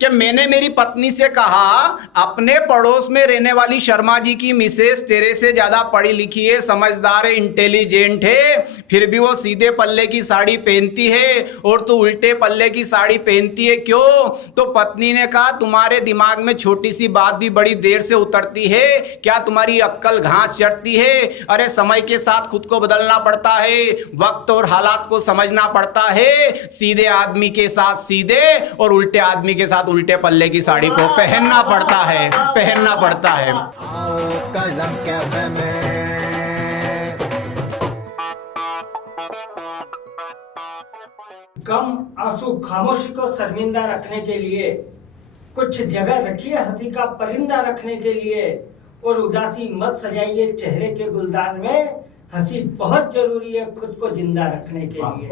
कि मैंने मेरी पत्नी से कहा अपने पड़ोस में रहने वाली शर्मा जी की मिसेस तेरे से ज्यादा पढ़ी लिखी है, समझदार है, इंटेलिजेंट है, फिर भी वो सीधे पल्ले की साड़ी पहनती है और तू उल्टे पल्ले की साड़ी पहनती है, क्यों? तो पत्नी ने कहा तुम्हारे दिमाग में छोटी सी बात भी बड़ी देर से उतरती है, क्या तुम्हारी अक्ल घास चढ़ती है? अरे समय के साथ खुद को बदलना पड़ता है, वक्त और हालात को समझना पड़ता है, सीधे आदमी के साथ सीधे और उल्टे आदमी के साथ उल्टे पल्ले की साड़ी को पहनना पड़ता है, पहनना पड़ता है। गम आंसू खामोशी को शर्मिंदा रखने के लिए कुछ जगह रखिए हंसी का परिंदा रखने के लिए, और उदासी मत सजाइए चेहरे के गुलदान में, हंसी बहुत जरूरी है खुद को जिंदा रखने के लिए।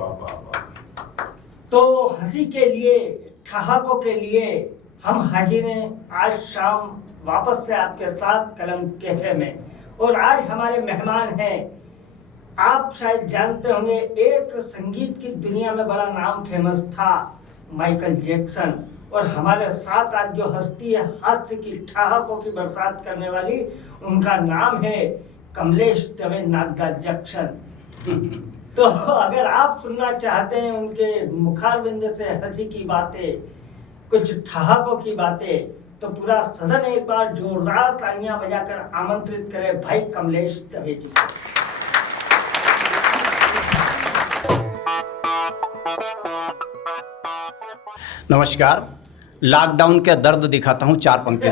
तो हंसी के लिए, ठहाकों के लिए हम हाजिर हैं आज शाम वापस से आपके साथ कलम कैफे में। और आज हमारे मेहमान हैं, आप शायद जानते होंगे, एक संगीत की दुनिया में बड़ा नाम फेमस था, माइकल जैक्सन। और हमारे साथ आज जो हस्ती है हास्य की ठहाकों की बरसात करने वाली, उनका नाम है कमलेश दवे नागदा जैक्सन। तो अगर आप सुनना चाहते हैं उनके मुखारबिंद से हंसी की बातें, कुछ ठहाकों की बातें, तो पूरा सदन एक बार जोरदार तालियां बजाकर आमंत्रित करे भाई कमलेश दवे जी को। नमस्कार। लॉकडाउन का दर्द दिखाता हूँ चार पंक्ति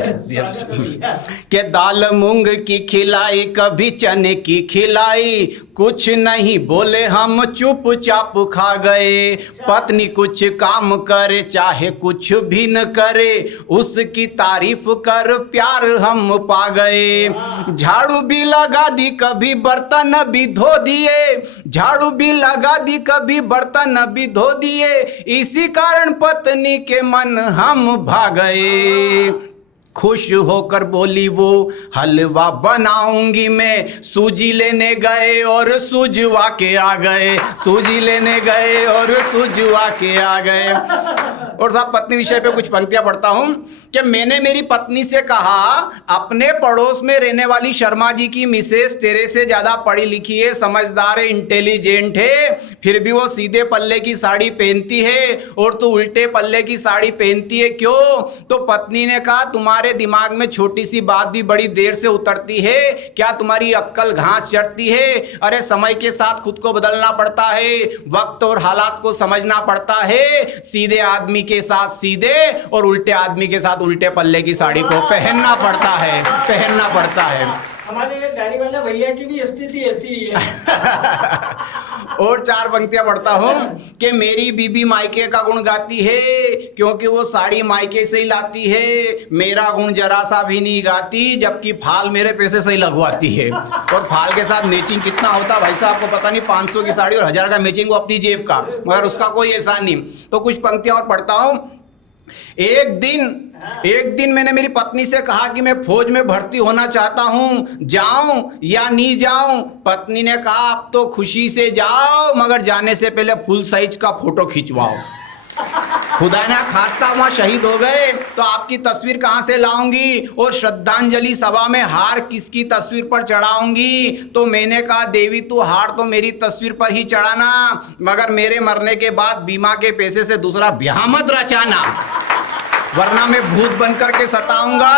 के दाल मूंग की खिलाई कभी चने की खिलाई, कुछ नहीं बोले हम चुपचाप खा गए, पत्नी कुछ काम करे चाहे कुछ भी न करे, उसकी तारीफ कर प्यार हम पा गए, झाड़ू भी लगा दी कभी बर्तन भी धो दिए, झाड़ू भी लगा दी कभी बर्तन भी धो दिए, इसी कारण पत्नी के मन हम भाग गए, खुश होकर बोली वो हलवा बनाऊंगी मैं, सूजी लेने गए और सूजवा के आ गए, सूजी लेने गए और सूजवा के आ गए। और साहब पत्नी विषय पे कुछ पंक्तियां पढ़ता हूं कि मैंने मेरी पत्नी से कहा अपने पड़ोस में रहने वाली शर्मा जी की मिसेस तेरे से ज्यादा पढ़ी लिखी है, समझदार है, इंटेलिजेंट है, फिर भी वो सीधे पल्ले की साड़ी पहनती है और तू उल्टे पल्ले की साड़ी पहनती है, क्यों? तो पत्नी ने कहा तुम्हारे दिमाग में छोटी सी बात भी बड़ी देर से उतरती है, क्या तुम्हारी अक्ल घास चढ़ती है? अरे समय के साथ खुद को बदलना पड़ता है, वक्त और हालात को समझना पड़ता है, सीधे आदमी के साथ सीधे और उल्टे आदमी के साथ उल्टे पल्ले की साड़ी को पहनना पड़ता है, पहनना पड़ता है। हमारे गाड़ी वाले भैया की भी स्थिति ऐसी ही है। और चार पंक्तियां पढ़ता हूं कि मेरी बीबी मायके का गुण गाती है, क्योंकि वो साड़ी मायके से ही लाती है, मेरा गुण जरा सा भी नहीं गाती, जबकि फाल मेरे पैसे से ही लगवाती है। और फाल के साथ मैचिंग कितना होता भाई साहब आपको पता नहीं, 500 की साड़ी और 1000 का मैचिंग वो अपनी जेब का, मगर उसका कोई एहसान नहीं। तो कुछ पंक्तियां और पढ़ता हूं। एक दिन मैंने मेरी पत्नी से कहा कि मैं फौज में भर्ती होना चाहता हूं, जाऊं या नहीं जाऊं? पत्नी ने कहा आप तो खुशी से जाओ, मगर जाने से पहले फुल साइज का फोटो खिंचवाओ। खुदा ना खास्ता वहां शहीद हो गए तो आपकी तस्वीर कहां से लाऊंगी, और श्रद्धांजलि सभा में हार किसकी तस्वीर पर चढ़ाऊंगी? तो मैंने कहा देवी तू हार तो मेरी तस्वीर पर ही चढ़ाना, मगर मेरे मरने के बाद बीमा के पैसे से दूसरा ब्याह मत रचाना, वरना मैं भूत बनकर के सताऊंगा,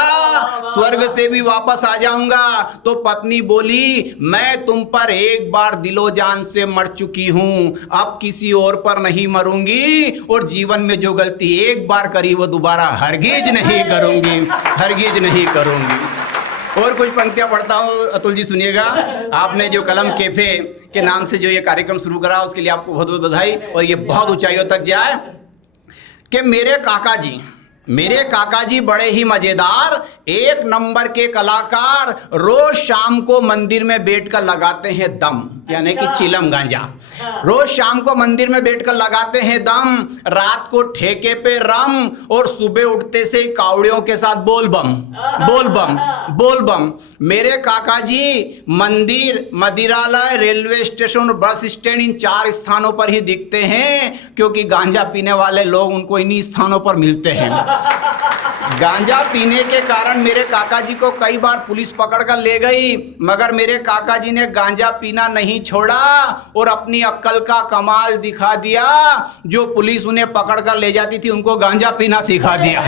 स्वर्ग से भी वापस आ जाऊंगा। तो पत्नी बोली मैं तुम पर एक बार दिलो जान से मर चुकी हूं, अब किसी और पर नहीं मरूंगी, और जीवन में जो गलती एक बार करी वो दोबारा हरगिज नहीं करूंगी, हरगिज नहीं करूंगी। और कुछ पंक्तियां पढ़ता हूं, अतुल जी सुनिएगा। आपने जो कलम कैफे के नाम से जो ये कार्यक्रम शुरू करा उसके लिए आपको बहुत बहुत बधाई, और ये बहुत ऊंचाइयों तक जाए। कि मेरे काका जी बड़े ही मजेदार, एक नंबर के कलाकार, रोज शाम को मंदिर में बैठकर लगाते हैं दम, यानी कि चिलम गांजा। रोज शाम को मंदिर में बैठकर लगाते हैं दम, रात को ठेके पे रम, और सुबह उठते से कावड़ियों के साथ बोल बम बोल बम बोल बम। मेरे काका जी मंदिर, मदिरालय, रेलवे स्टेशन और बस स्टैंड इन 4 स्थानों पर ही दिखते हैं, क्योंकि गांजा पीने वाले लोग उनको इन्हीं स्थानों पर मिलते हैं। गांजा पीने के कारण मेरे काका जी को कई बार पुलिस पकड़ कर ले गई, मगर मेरे काका जी ने गांजा पीना नहीं छोड़ा और अपनी अक्ल का कमाल दिखा दिया। जो पुलिस उन्हें पकड़ कर ले जाती थी उनको गांजा पीना सिखा दिया।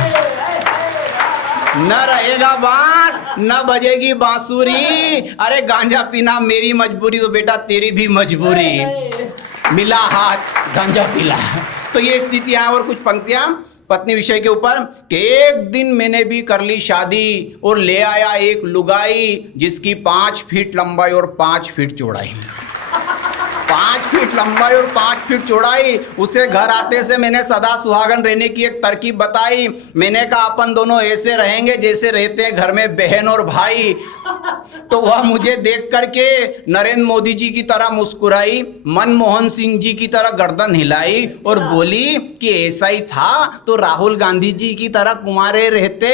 न रहेगा बांस न बजेगी बांसुरी। अरे गांजा पीना मेरी मजबूरी तो बेटा तेरी भी मजबूरी। मिला हाथ गांजा पीला। तो ये स्थितियां और कुछ पंक्तियां पत्नी विषय के ऊपर कि एक दिन मैंने भी कर ली शादी और ले आया एक लुगाई जिसकी 5 फीट लंबाई और 5 फीट चौड़ाई। 5 फीट लंबाई और 5 फीट चौड़ाई। उसे घर आते से मैंने सदा सुहागन रहने की एक तरकीब बताई। मैंने कहा अपन दोनों ऐसे रहेंगे जैसे रहते हैं घर में बहन और भाई। तो वह मुझे देख करके नरेंद्र मोदी जी की तरह मुस्कुराई, मनमोहन सिंह जी की तरह गर्दन हिलाई और बोली कि ऐसा ही था तो राहुल गांधी जी की तरह कुंवारे रहते।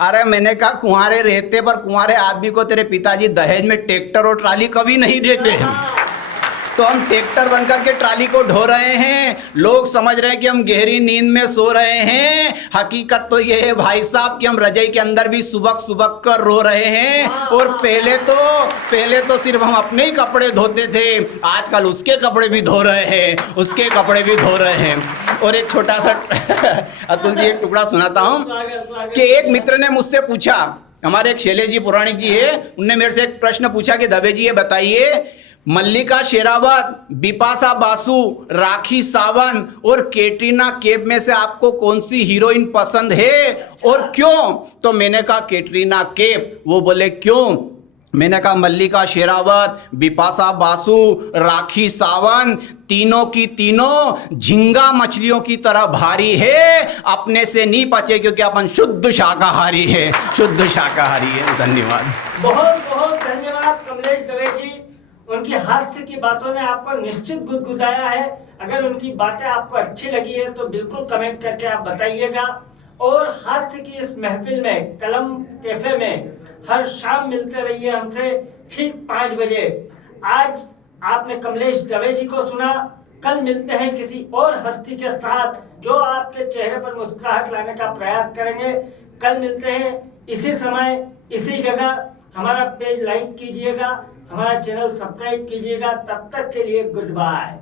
अरे मैंने कहा कुंवारे रहते, पर कुंवारे आदमी को तेरे पिताजी दहेज में ट्रैक्टर और ट्राली कभी नहीं देते। तो हम ट्रैक्टर बनकर के ट्राली को ढो रहे हैं। लोग समझ रहे हैं कि हम गहरी नींद में सो रहे हैं। हकीकत तो ये है भाई साहब कि हम रजाई के अंदर भी सुबक सुबक कर रो रहे हैं। और पहले तो सिर्फ हम अपने ही कपड़े धोते थे, आजकल उसके कपड़े भी धो रहे हैं, उसके कपड़े भी धो रहे हैं। और एक छोटा सा अतुल जी एक टुकड़ा सुनाता हूँ कि एक मित्र ने मुझसे पूछा, हमारे एक शैलेश जी पुराणिक जी है, उनने मेरे से एक प्रश्न पूछा कि दवे जी ये बताइए, मल्लिका शेरावत, बिपाशा बासु, राखी सावंत और कैटरीना कैफ में से आपको कौन सी हीरोइन पसंद है और क्यों? तो मैंने कहा कैटरीना कैफ। वो बोले क्यों? मैंने कहा मल्लिका शेरावत, बिपाशा बासु, राखी सावंत तीनों की तीनों झींगा मछलियों की तरह भारी है, अपने से नहीं पचे क्योंकि अपन शुद्ध शाकाहारी है, शुद्ध शाकाहारी है। धन्यवाद, बहुत बहुत धन्यवाद कमलेश दवे जी। उनकी हास्य की बातों ने आपको निश्चित गुदगुदाया है। अगर उनकी बातें आपको अच्छी लगी है तो बिल्कुल कमेंट करके आप बताइएगा। और हास्य की इस महफिल में, कलम कैफे में हर शाम मिलते रहिए हमसे ठीक 5 बजे। आज आपने कमलेश दवे जी को सुना, कल मिलते हैं किसी और हस्ती के साथ जो आपके चेहरे पर मुस्कुराहट लाने का प्रयास करेंगे। कल मिलते हैं इसी समय इसी जगह। हमारा पेज लाइक कीजिएगा, हमारा चैनल सब्सक्राइब कीजिएगा। तब तक के लिए गुड बाय।